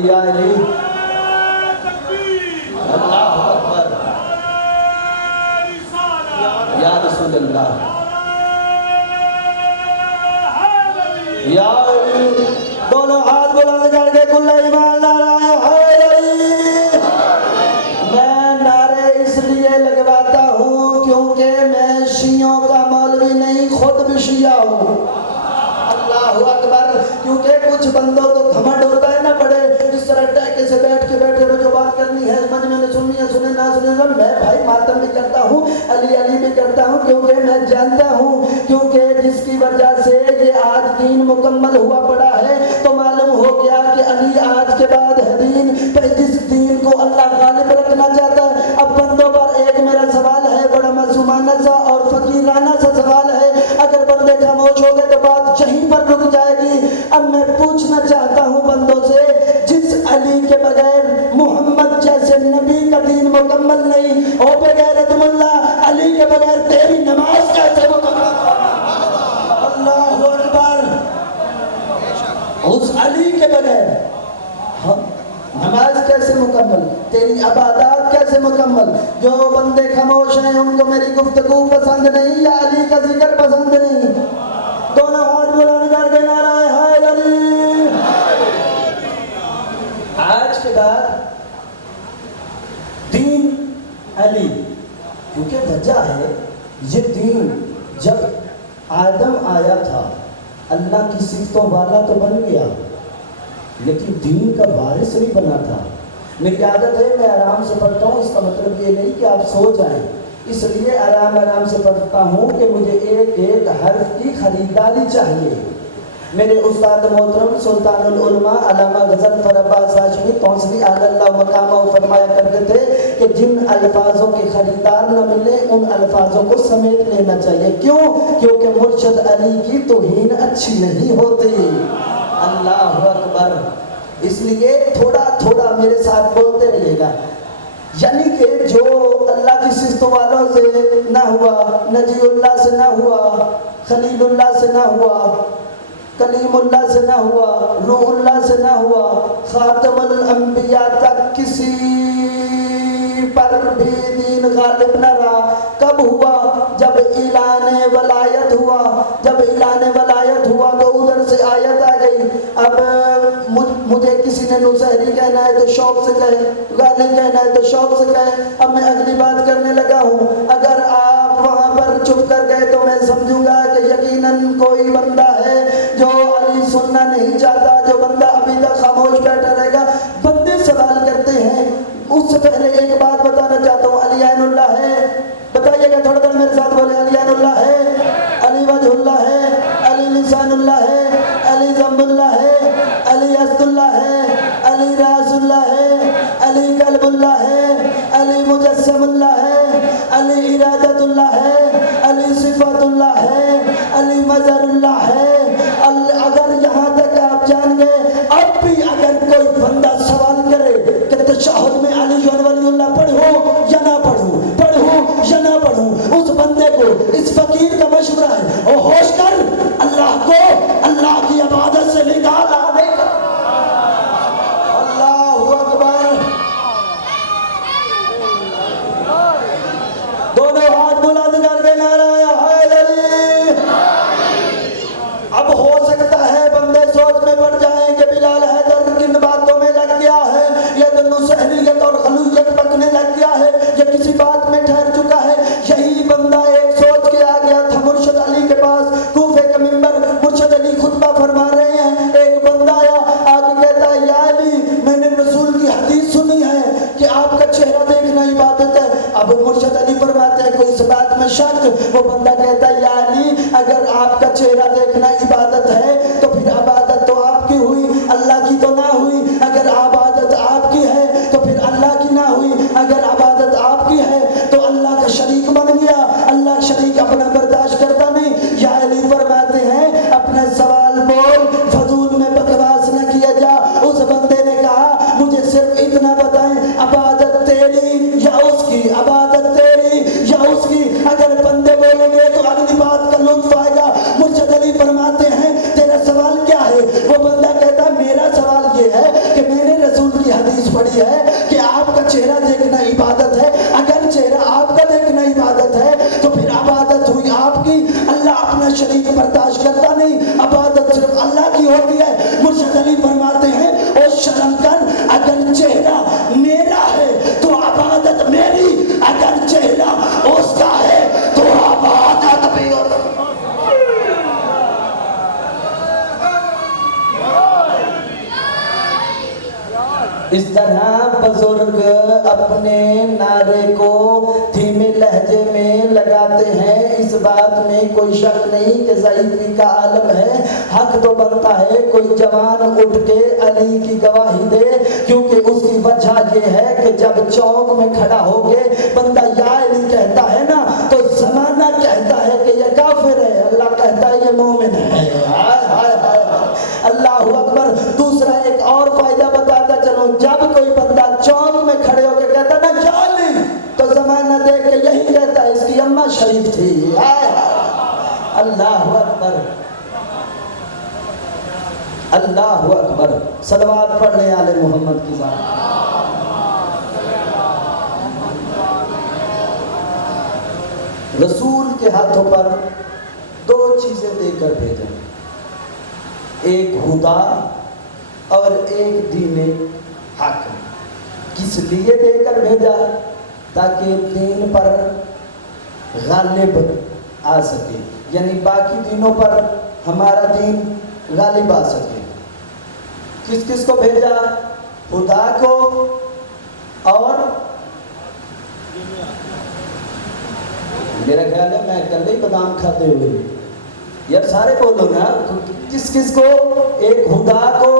علی یا علی اللہ اکبر یا رسول اللہ یا علی دونوں ہاتھ بلند کر کے کل ایمان نعرہ حیدری میں نعرے اس لیے لگواتا ہوں کیونکہ میں شیعوں کا مولوی نہیں خود بھی شیعہ ہوں اللہ اکبر کیونکہ کچھ بندوں کو گھمنڈ ہوتا ہے نا بڑے اس طرح ٹیکے سے بیٹھ کے بیٹھے ہوئے جو بات کرنی ہے مجمع میں سننی ہے سنے نہ سنے میں بھائی ماتم بھی کرتا ہوں علی علی بھی کرتا ہوں کیونکہ میں جانتا ہوں کیونکہ جس کی وجہ سے یہ آج دین مکمل ہوا پڑا ہے تو معلوم ہو گیا کہ علی آج کے بعد ہے دین پہ جس دین کو اللہ غالب رکھنا چاہتا ہے اب بندوں پر ایک میرا سوال ہے بڑا معصومانہ سا اور فقیرانہ سا سوال ہے اگر بندے خاموش ہو گئے تو بات یہیں پر رک جائے گی اب میں پوچھنا چاہتا ہوں بندوں سے جس علی کے بغیر محمد جیسے نبی کا دین مکمل نہیں او بغیرت اللہ علی کے بغیر تیری نماز کیسے مکمل اللہ اکبر اس علی کے بغیر نماز کیسے مکمل تیری عبادات کیسے مکمل جو بندے خاموش ہیں ان کو میری گفتگو پسند نہیں یا علی کا ذکر پسند نہیں دونوں ہاتھ بلند کر کے نعرہ حیدری آج کے بعد دین علی کیونکہ وجہ ہے یہ دین جب آدم آیا تھا اللہ کی صفتوں والا تو بن گیا لیکن دین کا وارث نہیں بنا تھا میری عادت ہے میں آرام سے پڑھتا ہوں اس کا مطلب یہ نہیں کہ آپ سو جائیں اس لیے آرام سے پڑھتا ہوں کہ مجھے ایک ایک حرف کی خریداری چاہیے میرے استاد محترم سلطان العلماء علامہ غضنفر عباس ہاشمی قوسوی اعلی اللہ مقامہ فرمایا کرتے تھے کہ جن الفاظوں کے خریدار نہ ملے ان الفاظوں کو سمیٹ لینا چاہیے کیوں کیونکہ مرشد علی کی توہین اچھی نہیں ہوتی اللہ اکبر اس لیے تھوڑا تھوڑا میرے ساتھ بولتے رہیے گا یعنی کہ جو اللہ کی صفتوں والوں سے نہ ہوا نجی اللہ سے نہ ہوا خلیل اللہ سے نہ ہوا کلیم اللہ سے نہ ہوا روح اللہ سے نہ ہوا خاتم الانبیاء تک کسی پر بھی دین غالب نہ رہا کب ہوا جب اعلان ولایت ہوا جب اعلان ولایت ہوا تو ادھر سے آیت آ گئی اب مجھے کسی نے نصیحری کہنا ہے تو شوق سے کہے غالب کہنا ہے تو شوق سے کہے اب میں اگلی بات کرنے لگا ہوں اگر آپ وہاں پر چپ کر گئے تو میں سمجھوں گا کہ یقیناً کوئی بندہ ہے جو علی سننا نہیں چاہتا جو بندہ ابھی تک خاموش بیٹھا رہے گا بندے سوال کرتے ہیں اس سے پہلے ایک بات بتانا چاہتا ہوں علی عین اللہ ہے بتائیے گا تھوڑا دیر میرے ساتھ بولے علی عین اللہ ہے علی وجہ اللہ ہے علی لسان اللہ ہے علی ذنب اللہ ہے علی اسد اللہ ہے علی راز اللہ ہے علی قلب اللہ ہے علی مجسم اللہ ہے علی ارادت اللہ ہے علی صفات اللہ ہے علی مظہر اللہ ہے اگر یہاں تک آپ جان گئے اب بھی اگر کوئی بندہ سوال کرے کہ تشہد میں علی ولی اللہ پڑھوں یا نہ پڑھوں پڑھوں یا نہ پڑھوں اس بندے کو اس فقیر کا مشورہ ہے اور ہوش کر اللہ کو اللہ کی عبادت سے نکال آنے کا اللہ اکبر دونوں ہاتھ بلند کر کے نعرہ حیدری اب ہو سکتا ہے بندے سوچ میں پڑ جائیں کہ بلال حیدر کن باتوں میں لگ گیا ہے یہ تو نصیحریت اور خلویت پکنے لگ گیا ہے یہ کسی بات میں ٹھہر چکا ہے یہی بندہ ایک سوچ کے آ گیا تھا مرشد علی کے پاس کوفے کا منبر مرشد علی خطبہ فرما رہے ہیں ایک بندہ آیا آگے کہتا ہے یا علی میں نے رسول کی حدیث سنی ہے کہ آپ کا چہرہ دیکھنا عبادت ہے اب مرشد علی فرماتے ہیں کوئی اس بات میں شک وہ بندہ کہتا ہے یا علی اگر آپ کا چہرہ دیکھنا عبادت ہے تو پھر عبادت تو آپ کی ہوئی اللہ کی تو نہ ہوئی اگر عبادت آپ کی ہے تو پھر اللہ کی نہ ہوئی اگر عبادت آپ کی ہے تو اللہ کا شریک بن گیا اللہ شریک اپنا برداشت کرتا نہیں یا علی فرماتے ہیں اپنا سوال بول فضول میں بکواس نہ کیا جا اس بندے نے کہا مجھے صرف اتنا بتائیں عبادت تیری یا اس کی عبادت تیری یا اس کی اگر بندے بولیں گے تو اگلی بات کا لطف آئے گا مرشد علی فرماتے ہیں اس طرح بزرگ اپنے نعرے کو دھیمے لہجے میں لگاتے ہیں، اس بات میں کوئی شک نہیں کہ ضعیفی کا عالم ہے، حق تو بنتا ہے کوئی جوان اٹھ کے علی کی گواہی دے، کیونکہ اس کی وجہ یہ ہے کہ جب چوک میں کھڑا ہو کے بندہ یا علی کہتا ہے نا تو زمانہ کہتا ہے کہ یہ کافر ہے، اللہ کہتا ہے یہ مومن ہے۔ ہائے ہائے ہائے اللہ اکبر۔ دوسرا ایک اور فائدہ بتاتا چلو، جب کوئی بندہ چوک میں کھڑے ہو کے کہتا ہے نا یا علی، تو زمانہ دیکھ کے یہی کہتا ہے اس کی اماں شریف تھی۔ ہائے اللہ اکبر اللہ اکبر۔ صلوات پڑھنے آل محمد کی ذات۔ رسول کے ہاتھوں پر دو چیزیں دے کر بھیجا، ایک ہدا اور ایک دین حق۔ کس لیے دے کر بھیجا؟ تاکہ دین پر غالب آ سکے، یعنی باقی دینوں پر ہمارا دین غالب آ سکے۔ کس کس کو بھیجا؟ خدا کو اور میرا خیال ہے میں کل ہی بادام کھاتے ہوئے، یار سارے بولو نا، کس کس کو؟ ایک خدا کو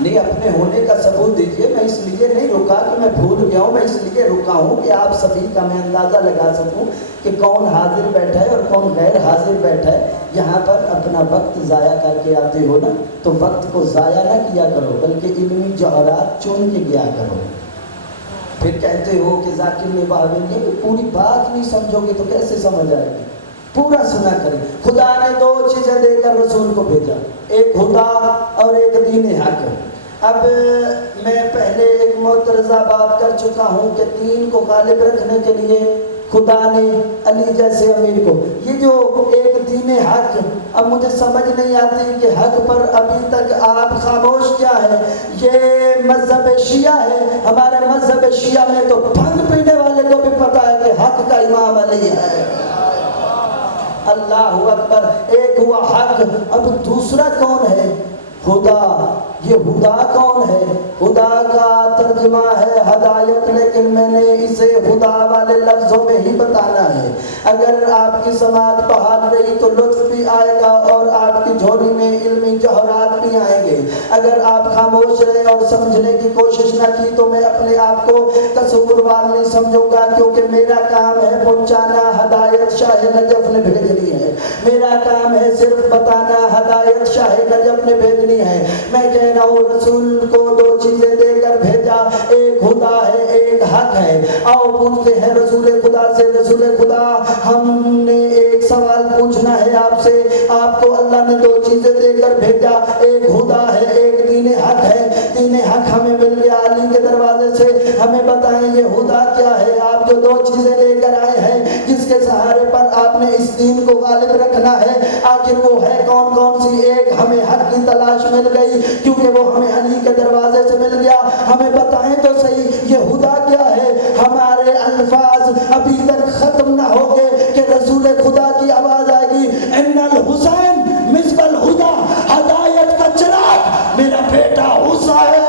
نہیں، اپنے ہونے کا ثبوت دیجئے۔ میں اس لیے نہیں رکا کہ میں بھول گیا ہوں، میں اس لیے رکا ہوں کہ آپ سبھی کا میں اندازہ لگا سکوں کہ کون حاضر بیٹھا ہے اور کون غیر حاضر بیٹھا ہے۔ یہاں پر اپنا وقت ضائع کر کے آتے ہو نا تو وقت کو ضائع نہ کیا کرو، بلکہ علمی جوہرات چن کے گیا کرو۔ پھر کہتے ہو کہ ذاکر نے باہر نہیں، پوری بات نہیں سمجھو گے تو کیسے سمجھ آئے گی؟ پورا سنا کریں۔ خدا نے دو چیزیں دے کر رسول کو بھیجا، ایک خدا اور ایک دین حق۔ اب میں پہلے ایک معترضہ بات کر چکا ہوں کہ دین کو غالب رکھنے کے لیے خدا نے علی جیسے امیر کو، یہ جو ایک دین حق، اب مجھے سمجھ نہیں آتی کہ حق پر ابھی تک آپ خاموش کیا ہے؟ یہ مذہب شیعہ ہے، ہمارے مذہب شیعہ میں تو بھنگ پینے والے کو بھی پتا ہے کہ حق کا امام علی ہے۔ اللہ اکبر۔ ایک ہوا حق، اب دوسرا کون ہے؟ خدا۔ یہ خدا کون ہے؟ خدا کا ترجمہ ہے ہدایت، لیکن میں نے اسے خدا والے لفظوں میں ہی بتانا ہے۔ اگر آپ کی سماعت بحال رہی تو لطف بھی آئے گا اور آپ کی جھولی میں علمی جوہرات بھی آئیں گے۔ اگر آپ خاموش رہے اور سمجھنے کی کوشش نہ کی تو میں اپنے آپ کو تصوروار نہیں سمجھوں گا، کیونکہ میرا کام ہے پہنچانا ہدایت شاہ نجف نے بھیجنی ہے۔ میرا کام ہے صرف بتانا ہدایت شاہ نجف نے بھیجنی ہے۔ میں کہہ رہا ہوں رسول کو دو چیزیں دے کر بھیجا، ایک خدا ہے ایک حق ہے۔ آؤ پوچھتے ہیں رسول خدا سے، رسول خدا ہم نے ایک سوال پوچھنا ہے آپ سے، آپ کو اللہ نے دو چیزیں دے کر بھیجا، ایک خدا ہے ایک دین حق ہے۔ دین حق ہمیں مل گیا علی کے دروازے سے، ہمیں بتائیں یہ خدا کیا ہے؟ آپ جو دو چیزیں لے کر آئے ہیں جس کے سہارے پر آپ نے اس دین کو غالب رکھنا ہے، آخر وہ ہے کون کون سی؟ ایک ہمیں حق کی تلاش مل گئی کیونکہ وہ ہمیں علی کے دروازے سے مل گیا، ہمیں بتائیں تو صحیح یہ خدا کیا ہے؟ ہمارے الفاظ ابھی تک ختم نہ ہو گئے کہ رسول خدا کی آواز آئے گی، ان الحسین مصباح الہدی، ہدایت کا چراغ میرا بیٹا حسین۔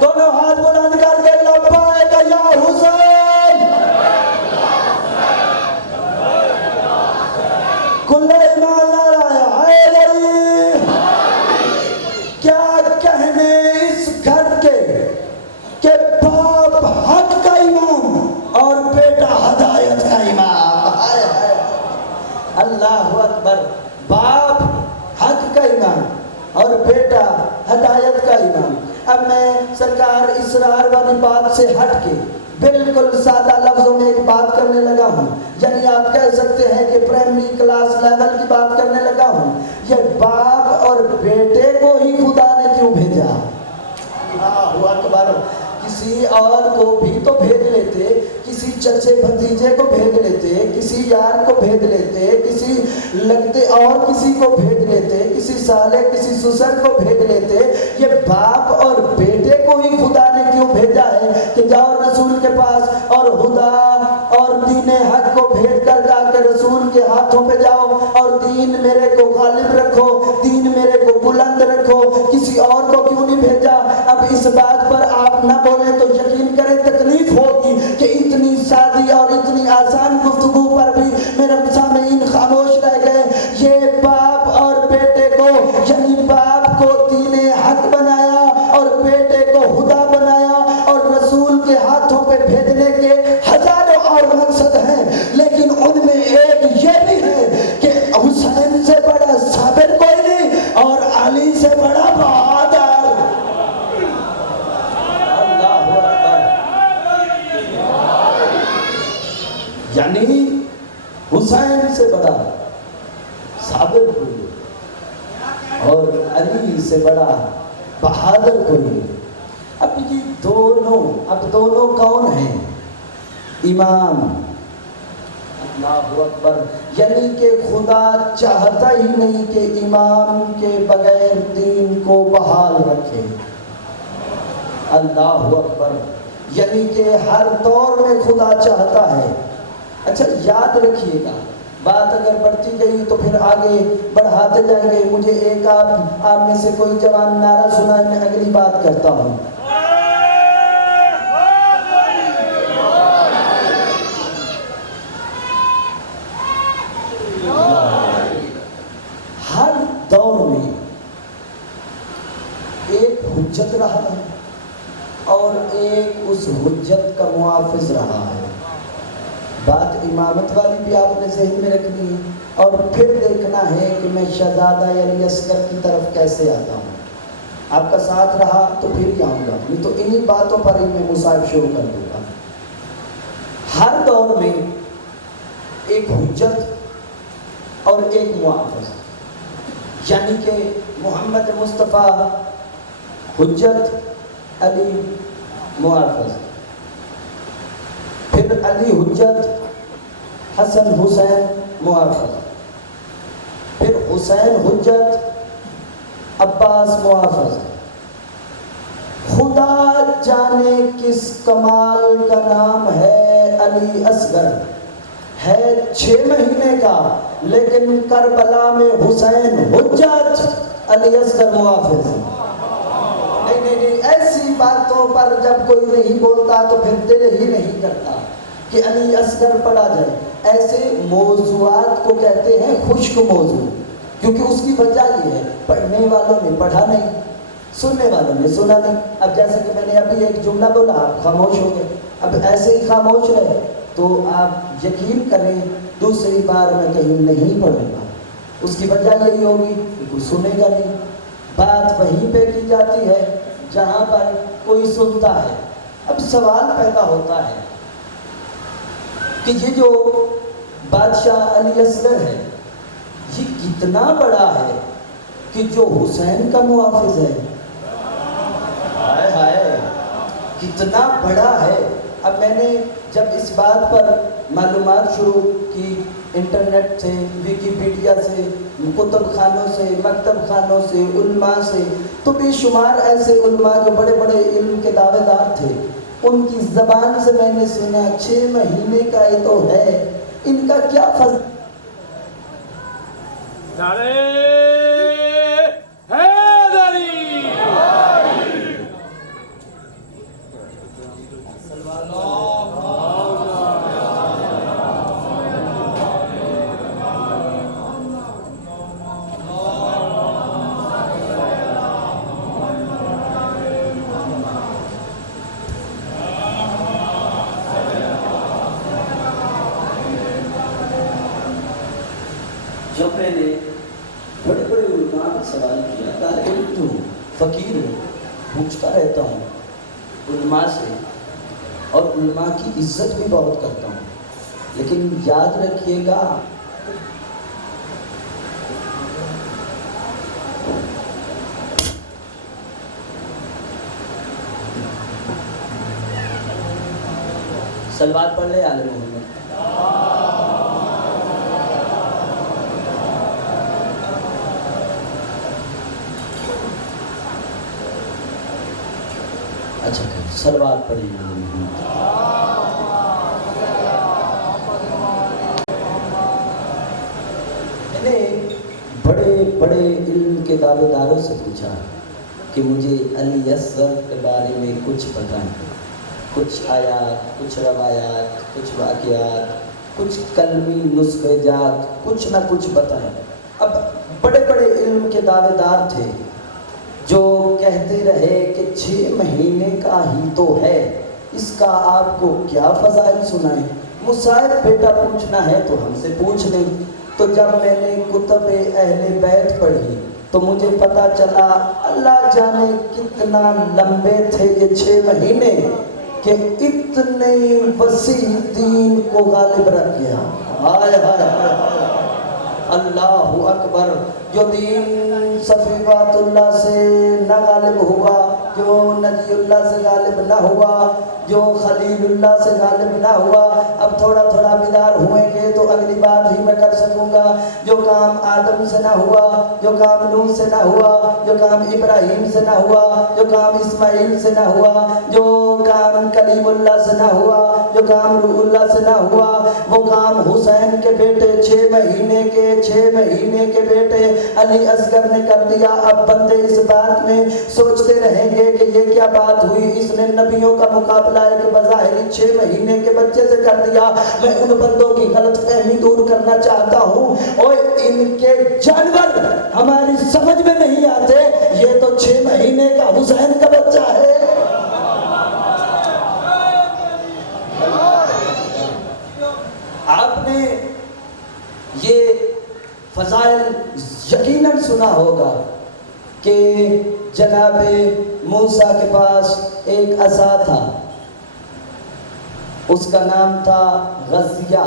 دونوں ہاتھ بلند کر کے لبیک یا حسین، کل ایمان لایا حیدری۔ کیا کہنے اس گھر کے کہ باپ حق کا امام اور بیٹا ہدایت کا امام۔ اللہ اکبر۔ باپ حق کا امام اور بیٹا ہدایت کا امام۔ اب میں سرکار اسرار والی بات سے ہٹ کے بالکل سادہ لفظوں میں ایک بات کرنے لگا ہوں، یعنی آپ کہہ سکتے ہیں کہ پرائمری کلاس لیول کی بات کرنے لگا ہوں۔ یہ باپ اور بیٹے کو ہی خدا نے کیوں بھیجا؟ اللہ اکبر۔ کسی اور کو بھی تو بھیج لیتے، کسی چچے بھتیجے کو بھیج لیتے، کسی یار کو بھیج لیتے، کسی لگتے اور کسی کو بھیج لیتے، کسی سالے کسی سسر کو بھیج لیتے۔ یہ باپ اور بیٹے کو ہی خدا نے کیوں بھیجا ہے کہ جاؤ رسول کے پاس اور خدا اور دین حق کو بھیج کر جا کے رسول دشمن کے ہاتھوں پہ جاؤ اور دین میرے کو غالب رکھو، دین میرے کو بلند رکھو، کسی اور کو کیوں نہیں بھیجا؟ اب اس بات پر آپ نہ بولیں تو یقین کریں تکلیف ہوگی کہ اتنی سادی اور اتنی آسان گفتگو پر بھی میرے سامعین خاموش رہ گئے۔ یہ باپ اور بیٹے کو، یعنی باپ کو دین حق بنایا اور بیٹے کو ہدا بنایا، اور رسول کے ہاتھوں پہ بھیجنے کے ہزاروں اور مقصد ہیں، لیکن ان میں ایک یہ بھی ہے کہ حسین سے بڑا صابر کوئی نہیں اور علی سے بڑا بہادر۔ اللہ اکبر۔ یعنی حسین سے بڑا صابر کوئی اور علی سے بڑا بہادر کوئی۔ اب یہ دونوں کون ہیں؟ امام۔ اللہ اکبر۔ یعنی کہ خدا چاہتا ہی نہیں کہ امام کے بغیر دین کو بحال رکھے۔ اللہ اکبر۔ یعنی کہ ہر دور میں خدا چاہتا ہے۔ اچھا یاد رکھیے گا، بات اگر بڑھتی گئی تو پھر آگے بڑھاتے جائیں گے۔ مجھے ایک آپ میں سے کوئی جوان نعرہ سنائے، میں اگلی بات کرتا ہوں۔ ہر دور میں ایک حجت رہا ہے اور ایک اس حجت کا محافظ رہا ہے۔ بات امامت والی بھی آپ نے ذہن میں رکھنی ہے، اور پھر دیکھنا ہے کہ میں شہزادہ علی اصغر کی طرف کیسے آتا ہوں۔ آپ کا ساتھ رہا تو پھر ہی آؤں گا، نہیں تو انہی باتوں پر ہی میں مصاحب شروع کر دوں گا۔ ہر دور میں ایک حجت اور ایک محافظ، یعنی کہ محمد مصطفیٰ حجت، علی محافظ، پھر علی حجت، حسن حسین محافظ، پھر حسین حجت، عباس محافظ۔ خدا جانے کس کمال کا نام ہے علی اصغر، ہے 6 مہینے کا، لیکن کربلا میں حسین حجت، علی اصغر محافظ۔ نہیں، ایسی باتوں پر جب کوئی نہیں بولتا تو پھر دل ہی نہیں کرتا کہ علی اصغر پڑھا جائے۔ ایسے موضوعات کو کہتے ہیں خشک موضوع، کیونکہ اس کی وجہ یہ ہے پڑھنے والوں نے پڑھا نہیں، سننے والوں نے سنا نہیں۔ اب جیسے کہ میں نے ابھی ایک جملہ بولا، آپ خاموش ہو گئے، اب ایسے ہی خاموش رہے تو آپ یقین کریں دوسری بار میں کہیں نہیں پڑھوں گا۔ اس کی وجہ یہی ہوگی کہ کوئی سنے گا نہیں۔ بات وہیں پہ کی جاتی ہے جہاں پر کوئی سنتا ہے۔ اب سوال پیدا ہوتا ہے کہ یہ جو بادشاہ علی اصغر ہے یہ کتنا بڑا ہے کہ جو حسین کا محافظ ہے؟ ہائے ہائے، کتنا بڑا ہے۔ اب میں نے جب اس بات پر معلومات شروع کی، انٹرنیٹ سے، ویکیپیڈیا سے، کتب خانوں سے، مکتب خانوں سے، علماء سے، تو بے شمار ایسے علماء جو بڑے بڑے علم کے دعوے دار تھے، ان کی زبان سے میں نے سنا 6 مہینے کا یہ تو ہے، ان کا کیا فضل۔ جب میں نے بڑے بڑے علماء سے سوال کیا، طالب علم تو فقیر ہوں، پوچھتا رہتا ہوں علماء سے، اور علماء کی عزت بھی بہت کرتا ہوں، لیکن یاد رکھیے گا صلوات پڑھ لے آل محمد۔ اچھا صلوات پڑھی۔ میں نے بڑے بڑے علم کے دعوے داروں سے پوچھا کہ مجھے علی اصغر کے بارے میں کچھ بتائیں، کچھ آیات، کچھ روایات، کچھ واقعات، کچھ قلمی نسخے جات، کچھ نہ کچھ بتائیں۔ اب بڑے بڑے علم کے دعوے دار تھے جو کہتے رہے کہ 6 مہینے کا ہی تو ہے، اس کا آپ کو کیا فضائل سنائیں، مصعب بیٹا پوچھنا ہے تو ہم سے پوچھ لیں۔ تو جب میں نے کتب اہل بیت پڑھی تو مجھے پتا چلا اللہ جانے کتنا لمبے تھے یہ 6 مہینے کہ اتنے وسیع دین کو غالب رکھ گیا۔ ہائے ہائے ہائے، اللہ اکبر۔ جو دین صفیوات اللہ سے نہ غالب ہوا، جو نجی اللہ سے غالب نہ ہوا، جو خلیل اللہ سے غالب نہ ہوا، اب تھوڑا تھوڑا بیدار ہوئیں گے تو اگلی بات ہی میں کر سکوں گا۔ جو کام آدم سے نہ ہوا، جو کام نوح سے نہ ہوا، جو کام ابراہیم سے نہ ہوا، جو کام اسماعیل سے نہ ہوا، جو کام کلیم اللہ سے نہ ہوا، جو کام روح اللہ سے نہ ہوا، وہ کام حسین کے بیٹے 6 مہینے کے بیٹے علی اصغر نے کر دیا۔ اب بندے اس بات میں سوچتے رہیں گے کہ یہ کیا بات ہوئی، اس نے نبیوں کا مقابلہ ایک بظاہر 6 مہینے کے بچے سے کر دیا۔ میں ان بندوں کی غلط فہمی دور کرنا چاہتا ہوں، اور ان کے جانور ہماری سمجھ میں نہیں آتے، یہ تو 6 مہینے کا حسین کا بچہ ہے۔ آپ نے یہ فضائل یقیناً سنا ہوگا کہ جناب موسیٰ کے پاس ایک عصا تھا، اس کا نام تھا غزیہ۔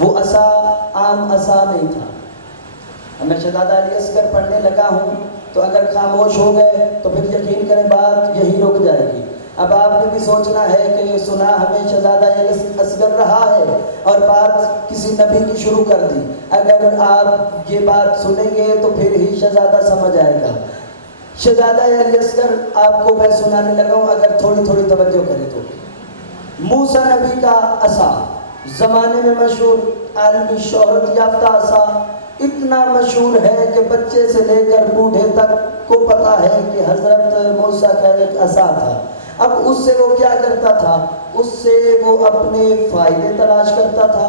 وہ عصا عام عصا نہیں تھا۔ میں شہزادہ علی اصغر پڑھنے لگا ہوں تو اگر خاموش ہو گئے تو پھر یقین کریں بات یہی رک جائے گی۔ اب آپ نے بھی سوچنا ہے کہ سنا ہمیں شہزادہ علی اصغر رہا ہے اور بات کسی نبی کی شروع کر دی۔ اگر آپ یہ بات سنیں گے تو پھر ہی شہزادہ سمجھ آئے گا۔ شہزادہ علی اصغر آپ کو میں سنانے لگا ہوں، اگر تھوڑی تھوڑی توجہ کریں تو۔ موسیٰ نبی کا عصا زمانے میں مشہور، عالمی شہرت یافتہ عصا، اتنا مشہور ہے کہ بچے سے لے کر بوڑھے تک کو پتا ہے کہ حضرت موسیٰ کا ایک عصا تھا۔ اب اس سے وہ کیا کرتا تھا؟ اس سے وہ اپنے فائدے تلاش کرتا تھا،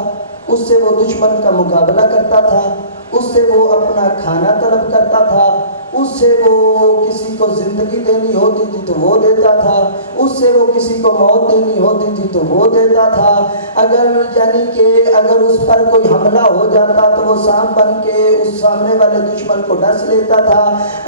اس سے وہ دشمن کا مقابلہ کرتا تھا، اس سے وہ اپنا کھانا طلب کرتا تھا، اس سے وہ کسی کو زندگی دینی ہوتی تھی تو وہ دیتا تھا، اس سے وہ کسی کو موت دینی ہوتی تھی تو وہ دیتا تھا۔ یعنی کہ اگر اس پر کوئی حملہ ہو جاتا تو وہ سانپ بن کے اس سامنے والے دشمن کو ڈس لیتا تھا،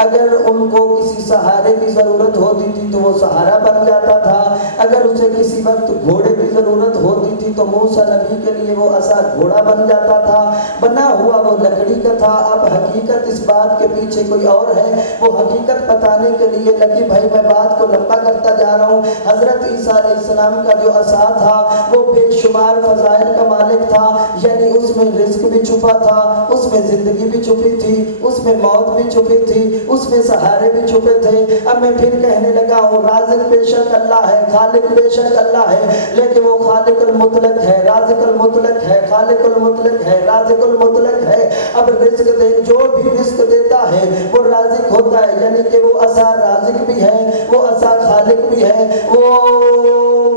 اگر ان کو کسی سہارے کی ضرورت ہوتی تھی تو وہ سہارا بن جاتا تھا، اگر اسے کسی وقت گھوڑے کی ضرورت ہوتی تھی تو موسیٰ نبی کے لیے وہ عصا گھوڑا بن جاتا تھا، بنا ہوا وہ لکڑی کا تھا۔ اب حقیقت اس بات کے پیچھے کوئی اور ہے، وہ حقیقت بتانے کے لیے لگی بھائی میں بات کو لمبا کرتا جا رہا ہوں۔ حضرت عیسیٰ علیہ السلام کا جو عصا تھا وہ بے شمار فضائل کا مالک تھا، یعنی اس میں رزق بھی چھپا تھا، اس میں زندگی بھی چھپی تھی، اس میں موت بھی چھپی تھی، اس میں سہارے بھی چھپے تھے۔ اب میں پھر کہنے لگا ہوں رازق بے شک اللہ ہے، خالق بے شک اللہ ہے، لیکن وہ خالق المطلق ہے، رازق المطلق ہے، خالق المطلق ہے، رازق المطلق ہے۔ اب رزق دے جو بھی رزق دیتا ہے وہ رازق ہوتا ہے، یعنی کہ وہ عصا رازق بھی ہے، وہ عصا خالق بھی ہے، وہ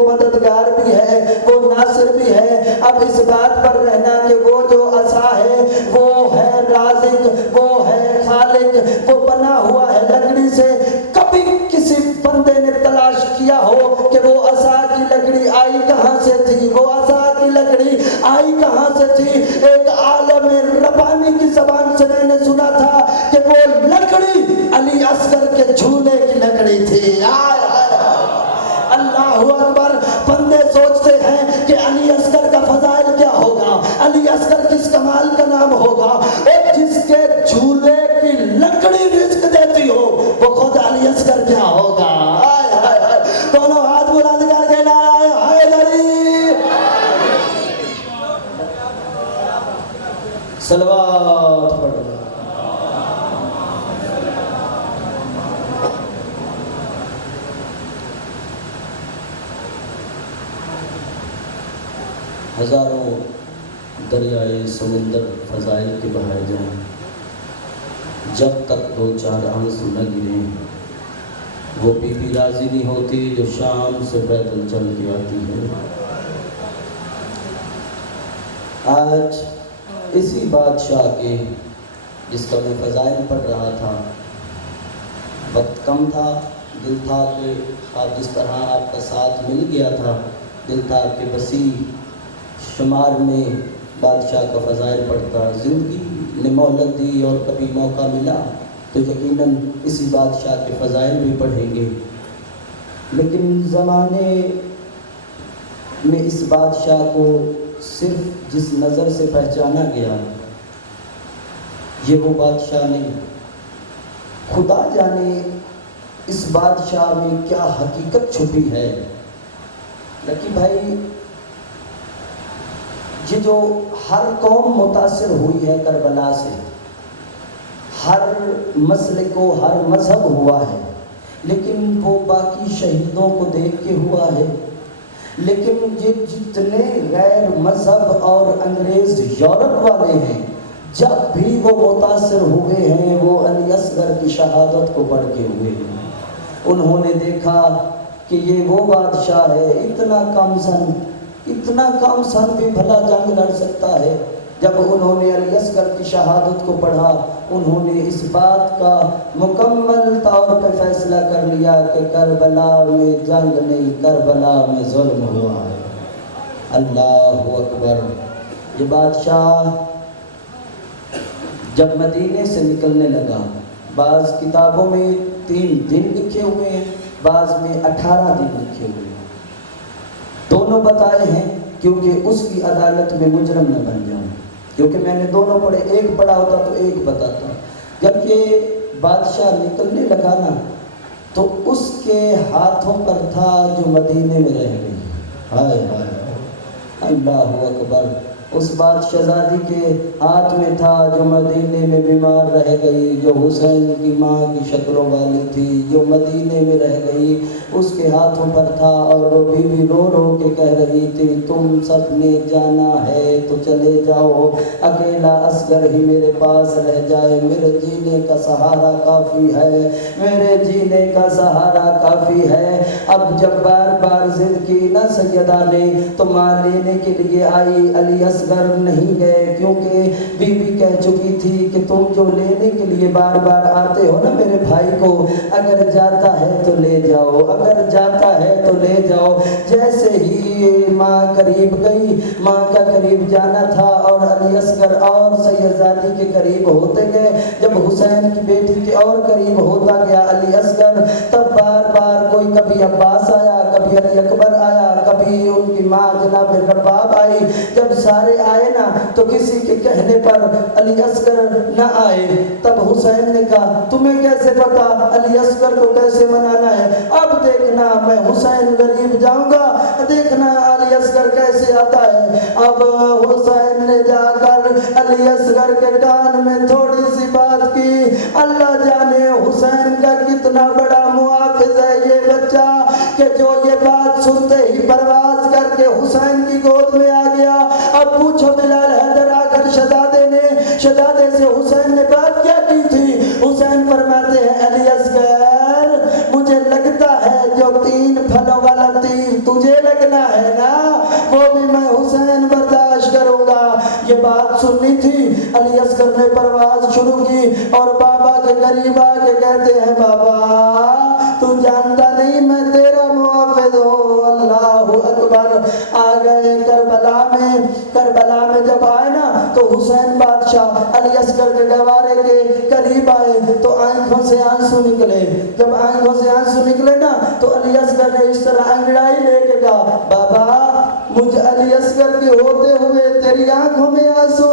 مددگار بھی ہے، وہ ناصر بھی ہے۔ اب اس بات پر رہنا کہ وہ جو عصا ہے وہ ہے رازق، وہ ہے خالق، وہ بنا ہوا ہے لکڑی سے۔ کبھی کسی بندے نے تلاش کیا ہو کہ وہ عصا کی لکڑی آئی کہاں سے تھی، وہ عصا کی لکڑی آئی کہاں سے تھی؟ ایک عالم ربانی کی زبان سے میں نے سنا تھا کہ وہ لکڑی علی اصغر کے جھولے کی لکڑی تھی۔ اللہ اکبر۔ بندے سوچتے ہیں کہ علی اصغر کا فضائل کیا ہوگا، علی اصغر کس کمال کا نام ہوگا، اور جس کے جھولے کی لکڑی رزق دیتی ہو وہ خود علی اصغر کیا ہوگا۔ دونوں ہاتھ بلند کر کے نعرہ حیدری، صلوات پڑھو۔ ہزاروں دریائے سمندر فضائل کے بہائے جائیں، جب تک دو چار آنسو نہ گریں، وہ بی بی راضی نہیں ہوتی جو شام سے پیدل چل کے آتی ہے۔ آج اسی بادشاہ کے جس کا میں فضائل پڑھ رہا تھا، وقت کم تھا، دل تھا کہ آپ جس طرح آپ کا ساتھ مل گیا تھا، دل تھا کہ وسیع شمار میں بادشاہ کا فضائل پڑھتا، زندگی نے مہلت دی اور کبھی موقع ملا تو یقیناً اسی بادشاہ کے فضائل بھی پڑھیں گے۔ لیکن زمانے میں اس بادشاہ کو صرف جس نظر سے پہچانا گیا یہ وہ بادشاہ نہیں، خدا جانے اس بادشاہ میں کیا حقیقت چھپی ہے۔ لکی بھائی، یہ جو ہر قوم متاثر ہوئی ہے کربلا سے، ہر مسلک و ہر مذہب ہوا ہے، لیکن وہ باقی شہیدوں کو دیکھ کے ہوا ہے۔ لیکن یہ جتنے غیر مذہب اور انگریز یورپ والے ہیں، جب بھی وہ متاثر ہوئے ہیں وہ علی اصغر کی شہادت کو پڑھ کے ہوئے ہیں۔ انہوں نے دیکھا کہ یہ وہ بادشاہ ہے، اتنا کم سن بھی بھلا جنگ لڑ سکتا ہے۔ جب انہوں نے علی اصغر کی شہادت کو پڑھا، انہوں نے اس بات کا مکمل طور پر فیصلہ کر لیا کہ کربلا میں جنگ نہیں، کربلا میں ظلم ہوا ہے۔ اللہ اکبر۔ یہ بادشاہ جب مدینے سے نکلنے لگا، بعض کتابوں میں 3 دن لکھے ہوئے ہیں، بعض میں 18 دن لکھے ہوئے ہیں، دونوں بتائے ہیں کیونکہ اس کی عدالت میں مجرم نہ بن جاؤں، کیونکہ میں نے دونوں پڑھے، ایک پڑھا ہوتا تو ایک بتاتا۔ جب یہ بادشاہ نکلنے لگا نا تو اس کے ہاتھوں پر تھا جو مدینے میں رہ گئی۔ ہائے ہائے، اللہ اکبر۔ اس بادشاہزادی کے ہاتھ میں تھا جو مدینے میں بیمار رہ گئی، جو حسین کی ماں کی شکلوں والی تھی، جو مدینے میں رہ گئی، اس کے ہاتھوں پر تھا، اور وہ بیوی رو رو کے کہہ رہی تھی، تم سب نے جانا ہے تو چلے جاؤ، اکیلا اصغر ہی میرے پاس رہ جائے، میرے جینے کا سہارا کافی ہے، میرے جینے کا سہارا کافی ہے۔ اب جب بار بار ضد کی نہ سیدہ نے تو ماں لینے کے لیے آئی، علی اصغر نہیں گئے، کیونکہ بی بی کہہ چکی تھی کہ تم جو لینے کے لیے بار بار آتے ہو نا میرے بھائی کو، اگر جاتا ہے تو لے جاؤ، اگر جاتا ہے تو لے جاؤ۔ جیسے ہی ماں قریب گئی، ماں کا قریب جانا تھا اور علی اصغر اور سیدزادی کے قریب ہوتے گئے، جب حسین کی بیٹی کے اور قریب ہوتا گیا علی اصغر، تب بار بار کوئی کبھی عباس آیا، کبھی علی اکبر آیا، کبھی ان کی ماں جناب رباب آئی۔ جب سارے آئے نا تو کسی کے کہنے پر علی اصغر نہ آئے، تب حسین نے کہا تمہیں کیسے پتا علی اصغر کو کیسے منانا ہے؟ اب دیکھنا میں حسین غریب جاؤں گا، دیکھنا علی اصغر کیسے آتا ہے۔ اب حسین نے جا کر علی اصغر کے کان میں تھوڑی سی بات کی، اللہ جانے حسین کا کتنا بڑا محافظ ہے یہ بچہ کہ جو یہ بات سنتے ہی پرواز کر کے حسین کی گود میں آ گیا۔ اب پوچھو بلال حیدر آ کر شہزادے سے حسین نے بات کیا کی تھی؟ حسین فرماتے ہیں علی اصغر مجھے لگتا ہے جو 3 پھلوں والا تیر تجھے لگنا ہے نا وہ بھی میں حسین برداشت کروں گا۔ یہ بات سننی تھی، علی اصغر نے پرواز شروع کی اور بابا کے قریب آ کے کہتے ہیں بابا تو جانتا نہیں میں تیرا محافظ ہوں۔ اللہ اکبر۔ آ گئے کربلا میں جب آئے نا تو حسین بادشاہ علی اصغر کے گوارے کے قریب آئے تو آنکھوں سے آنسو نکلے۔ جب آنکھوں سے آنسو نکلے نا تو علی اصغر نے اس طرح انگڑائی لے کے کہا بابا مجھ علی اصغر کے ہوتے ہوئے تیری آنکھوں میں آنسو،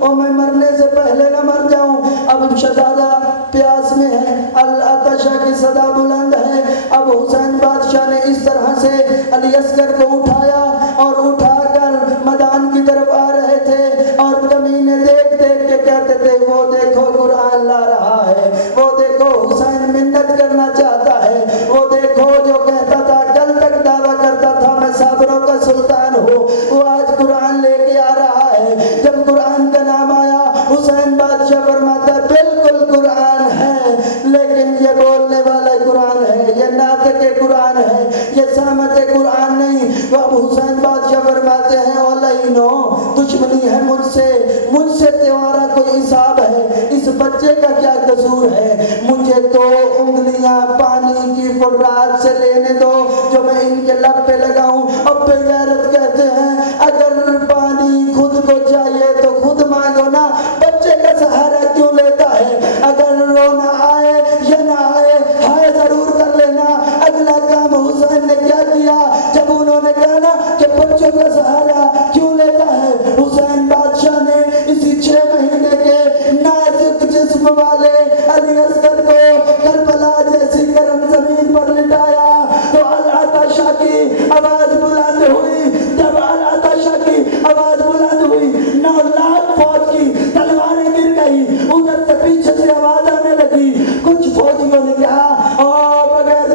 اور میں مرنے سے پہلے نہ مر جاؤں۔ اب شہزادہ پیاس میں ہے، العطشہ کی صدا بلند ہے۔ اب حسین بادشاہ نے اس طرح سے علی اصغر کو اٹھایا اور اٹھا کر میدان کی طرف آ رہے تھے، اور کمینے دیکھ دیکھ کے کہتے تھے وہ دیکھو قرآن لا رہا ہے، وہ دیکھو حسین منت کرنا چاہتا ہے، وہ دیکھو جو کہتا تھا کل تک دعویٰ کرتا تھا میں صابروں کا سلطان ہوں، وہ آج قرآن لے کے آ رہا ہے۔ جب قرآن کا نام آیا حسین بادشاہ فرماتا ہے بالکل قرآن ہے، لیکن یہ بولنے والا قرآن ہے، یہ ناطق قرآن ہے، یہ سامت قرآن نہیں۔ وہ اب حسین بادشاہ فرماتے ہیں اولینو دشمنی ہے مجھ سے تمہارا کوئی حساب ہے، اس بچے کا کیا قصور ہے؟ مجھے تو انگلیاں پانی کی فرات سے لینے دو جو میں ان کے لب پہ لگاؤں۔ اب بے غیرت کہتے ہیں اگر پانی خود کو چاہیے تو خود مانگو نا، بچے کا سہارا کیوں لیتا ہے؟ اگر رونا آئے یا نہ آئے ہائے ضرور کر لینا۔ اگلا کام حسین نے کیا کیا جب انہوں نے کہا نا کہ بچوں کا سہارا کیوں لیتا ہے؟ حسین بادشاہ نے اسی 6 مہینے کے نازک جسم والے علی اصغر کو کربلا جیسی گرم زمین پر لٹایا تو العطشہ کی آواز بلند ہوئی۔ جب العطشہ کی آواز بلند ہوئی 9 لاکھ فوج کی تلواریں گر گئی، ادھر سے پیچھے سے آواز آنے لگی۔ کچھ فوجیوں نے کہا او بغیر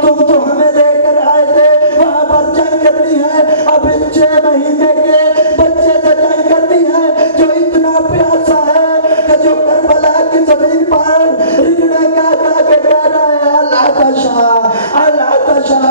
تم تو ہمیں لے کر آئے تھے وہاں پر جنگ کرنی ہے، اب اس 6 مہینے کے بچے سے جنگ کرنی ہے جو اتنا پیاسا ہے کہ جو کربلا کی زمین پر رگڑے کا کے کہہ رہا ہے العطشہ العطشہ۔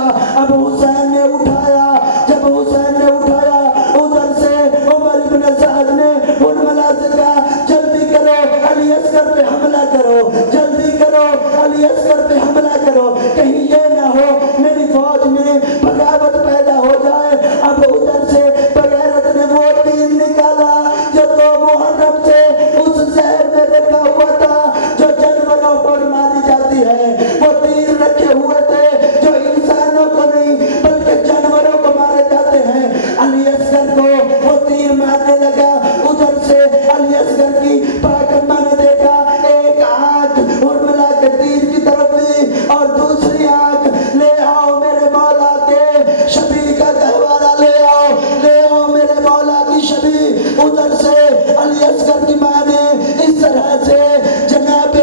اب حسین نے اٹھایا، جب حسین نے اٹھایا ادھر سے عمر ابن سعد نے انملا سے کہا جلدی کرو علی اصغر پہ حملہ کرو، جلدی کرو علی اصغر پہ حملہ کرو، کہیں یہ نہ ہو میری فوج میں بغاوت پیدا ہو جائے۔ اب ادھر سے بغیرت نے وہ تیر نکالا جو 2 محرم سے اس زہر میں رکھا ہوا تھا جو جانوروں پر ماری جاتی ہے، وہ تیر رکھے ہوئے تھے جو انسانوں کو نہیں بلکہ جانوروں کو مارے جاتے ہیں۔ علی اصغر کو وہ تیر مارنے لگا، ادھر سے علی اصغر کی پاک اماں نے دیکھا ایک آنکھ ارملا کے تیر کی طرف لی اور دوسری آنکھ لے آؤ میرے مولا کے شبیہ کا گہوارہ لے آؤ میرے مولا کی شبیہ۔ ادھر سے علی اصغر کی ماں نے اس طرح سے جناب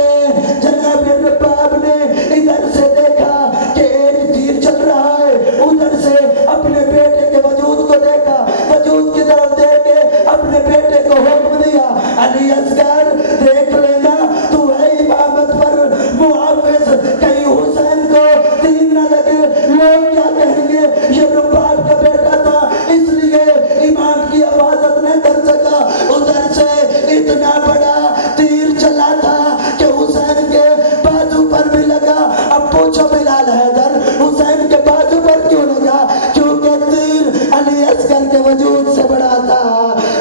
رباب نے ادھر سے دیکھا کہ ایک تیر چل رہا ہے، ادھر سے اپنے بیٹے کے وجود کو دیکھا، وجود کی طرف دیکھ کے اپنے بیٹے کو حکم دیا علی اصغر دیکھ لینا تو ہے امامت پر محافظ، کہیں حسین کو تیر نہ لگے، لوگ کیا کہیں گے یہ رباب کا بیٹا تھا اس لیے امام کی حفاظت نہیں کر سکا۔ ادھر سے اتنا بڑا تیر چلا تھا کہ حسین کے بازو پر بھی لگا۔ اب پوچھو بلال حیدر حسین کے بازو پر کیوں لگا؟ کیونکہ تیر علی اصغر کے وجود سے بڑا تھا،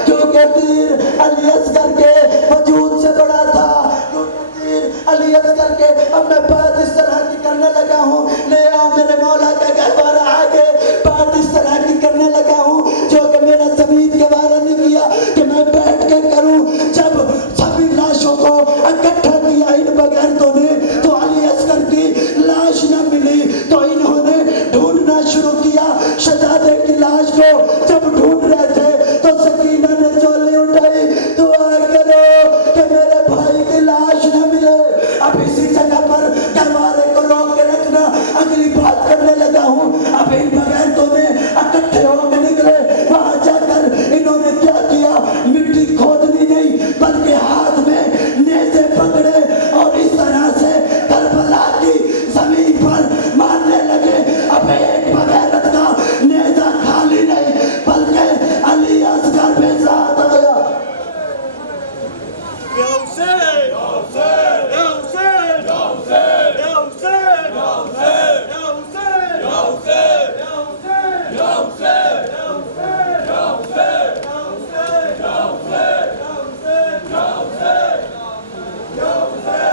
کیونکہ تیر علی اصغر کے وجود سے بڑا تھا، کیونکہ تیر علی اصغر کے۔ اب میں بات اس طرح کی کرنے لگا ہوں، لے آؤ میرے مولا کا گہوارہ آگے، بات اس طرح کی کرنے لگا ہوں جو کہ میرا زمین گوارہ نہیں کیا کہ میں بیٹھ کے کروں۔ جب سبھی لاشوں کو اکٹھا کیا ان بغیرتوں نے تو علی اصغر کی لاش نہ ملی تو انہوں نے ڈھونڈنا شروع کیا شہزادے کی لاش کو۔ جب ڈھونڈ رہے تھے تو سکینہ نے چولی اٹھائی دعا کرو کہ میرے بھائی کی لاش نہ ملے۔ اب اسی جگہ پر گہوارے کو روک کے رکھنا، اگلی بات کرنے لگا ہوں۔ اب ان بغیرتوں نے اکٹھے ہو کے نکلے، وہاں جا کر انہوں نے کیا کیا، مٹی کھودنی نہیں بلکہ ہاتھ میں نیزے پکڑے اور اس طرح سے کربلا کی زمین پر مارنے لگے۔ اب ایک بغیرت کا نیزہ خالی نہیں بلکہ علی اصغر پہ ذات آیا۔ یا حسین یا حسین یا حسین یا حسین یا حسین یا حسین یا حسین یا حسین یا حسین یا حسین یا حسین یا حسین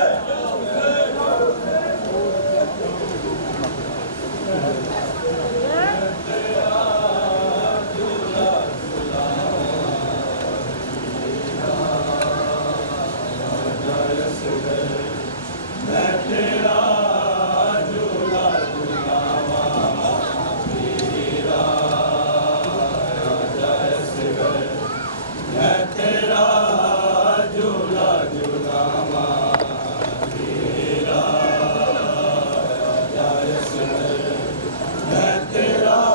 تیرا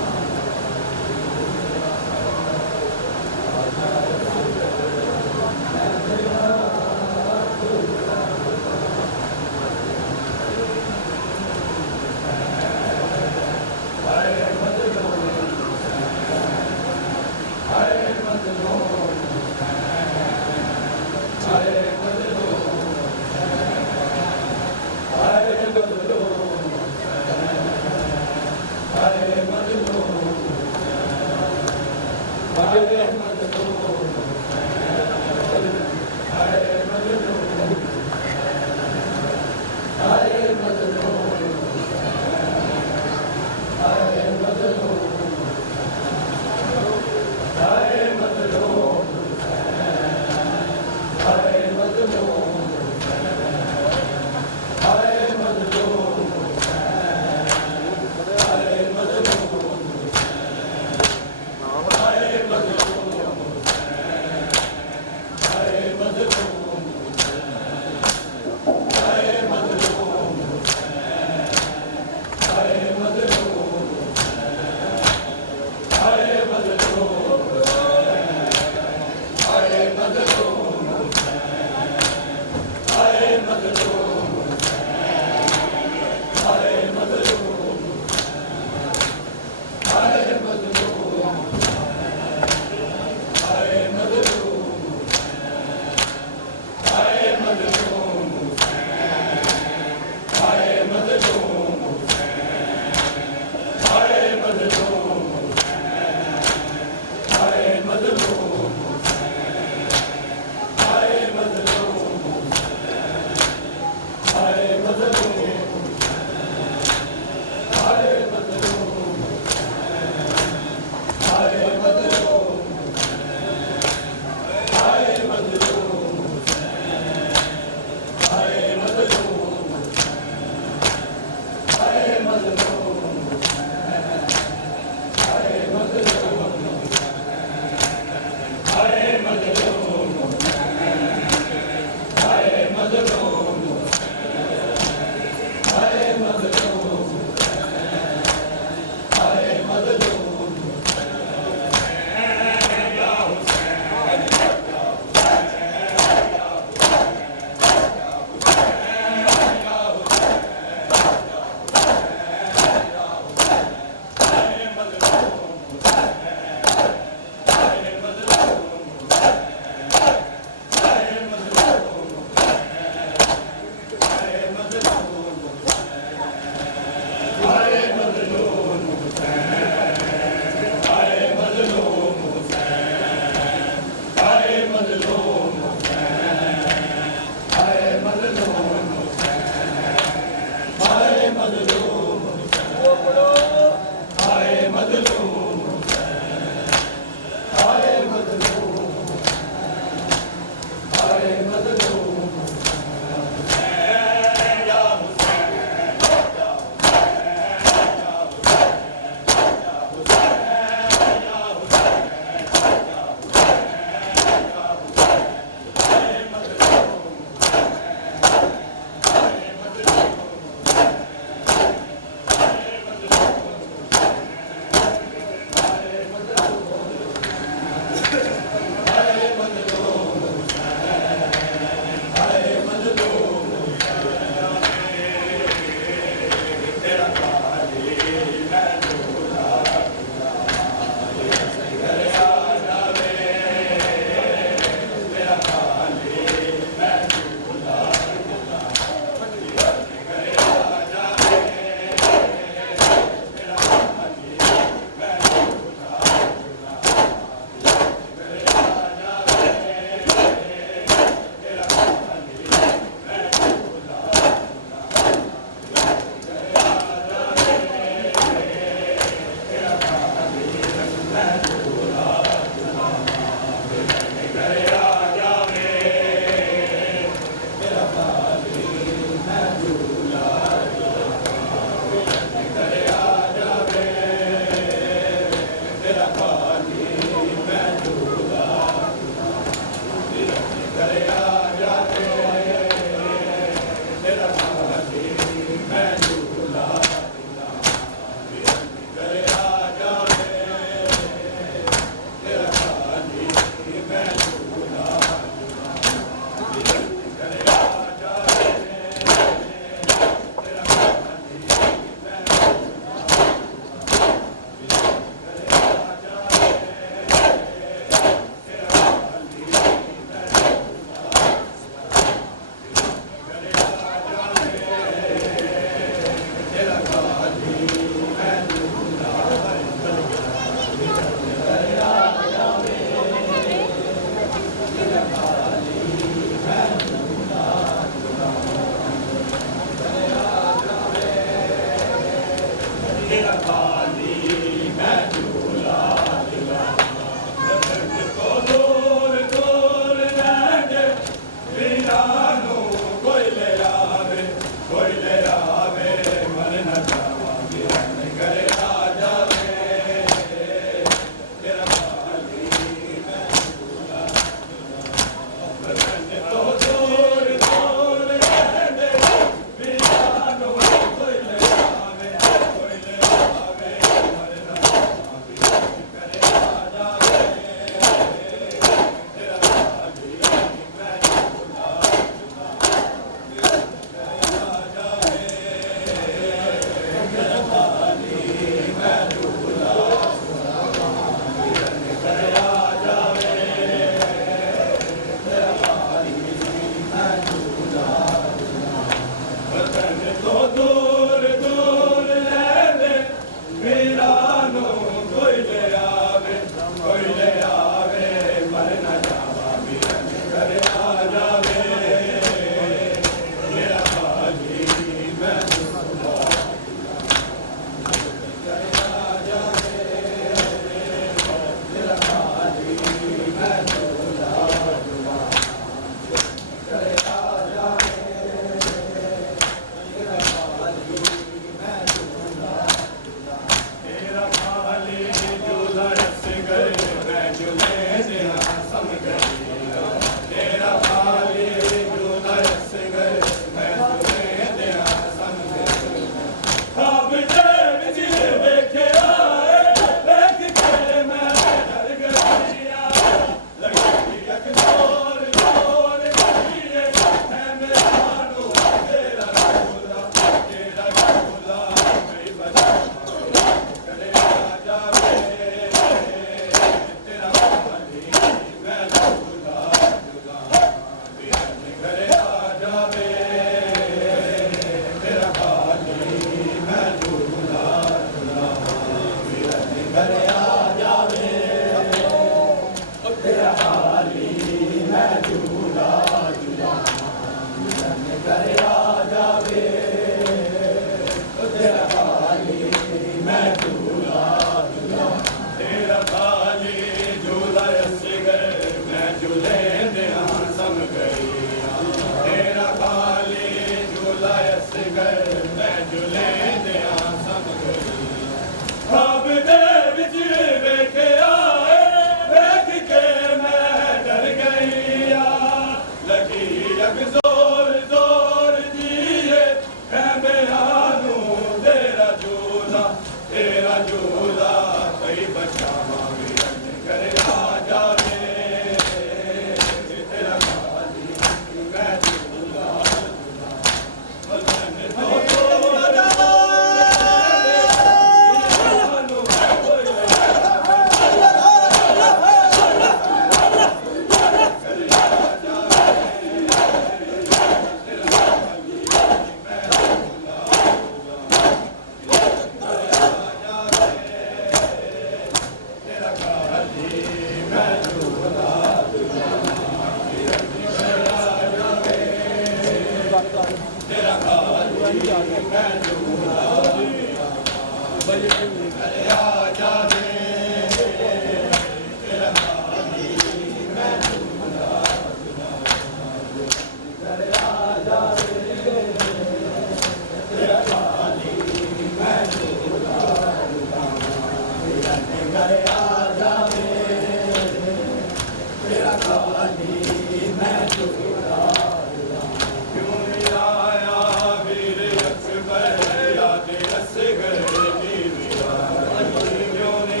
Yoni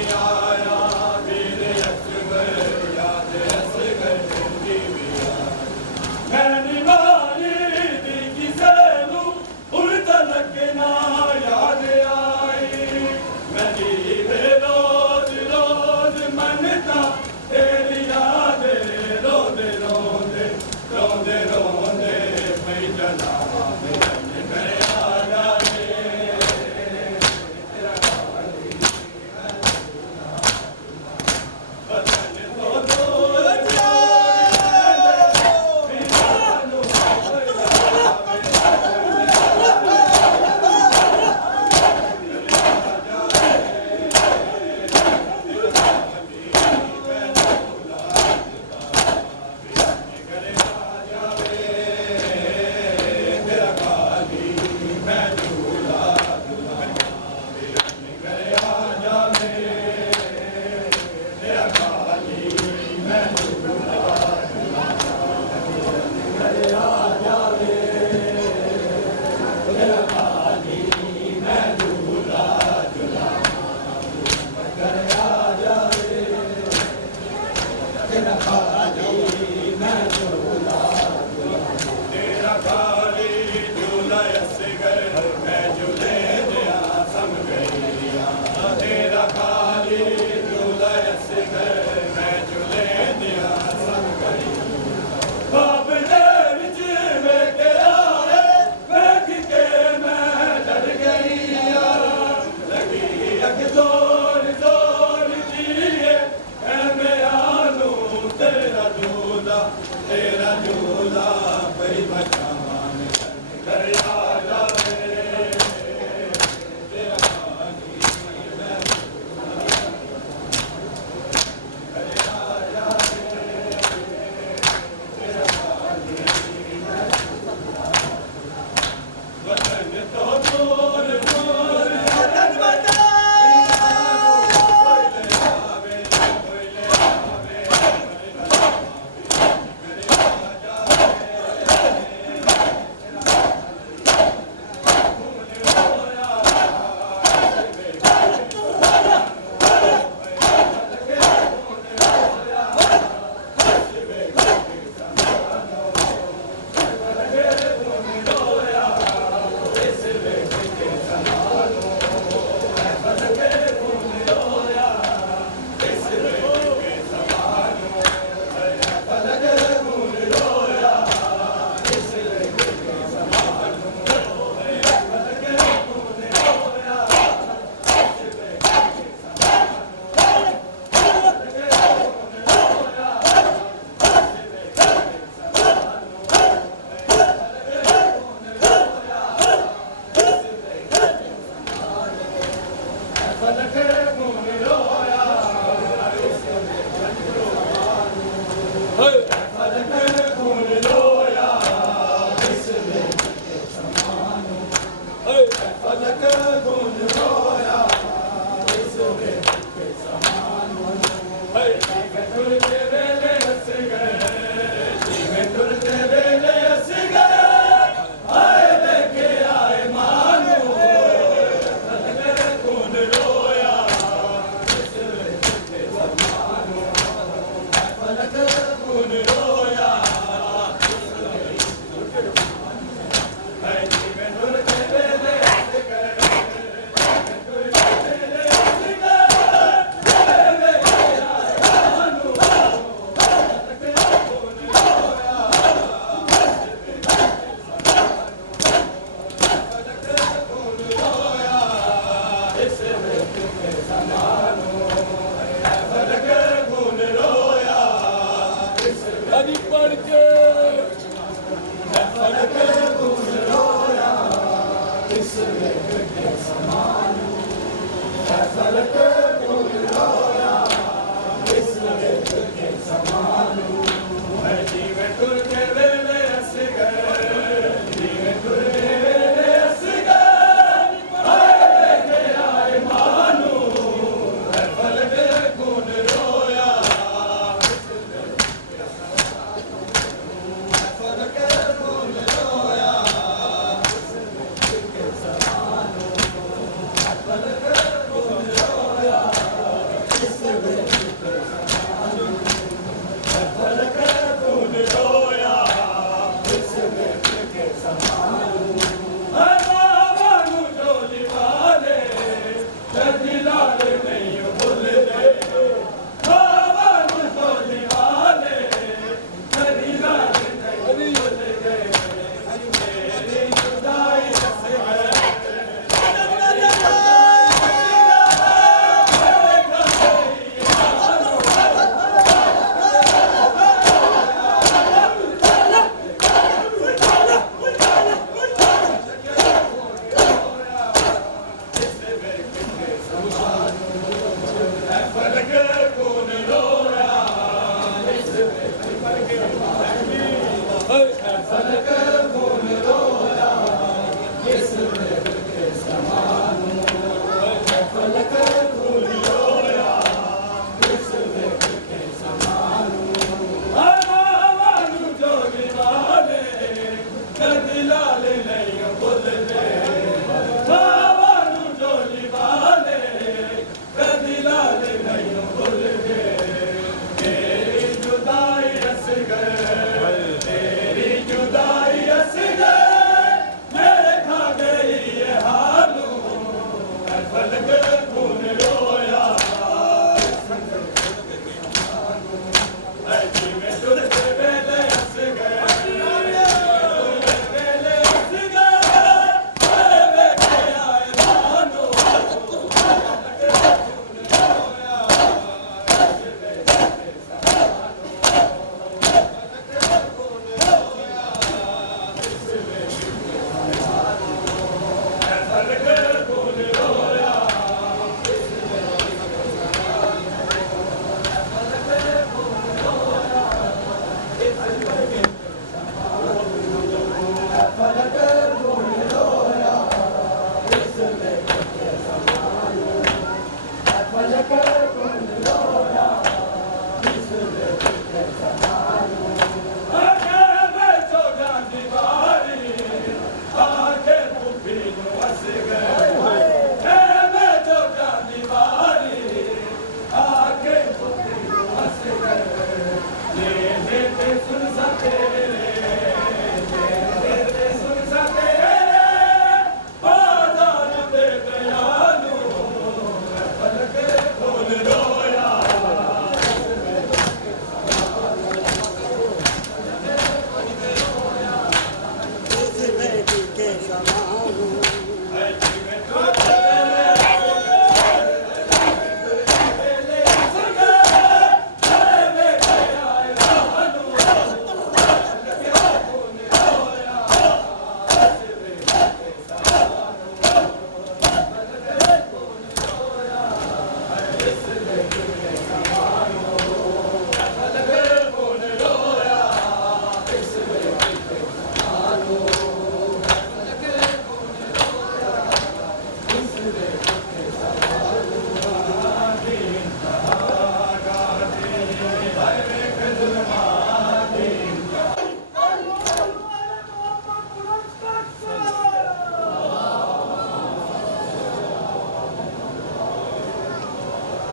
Together.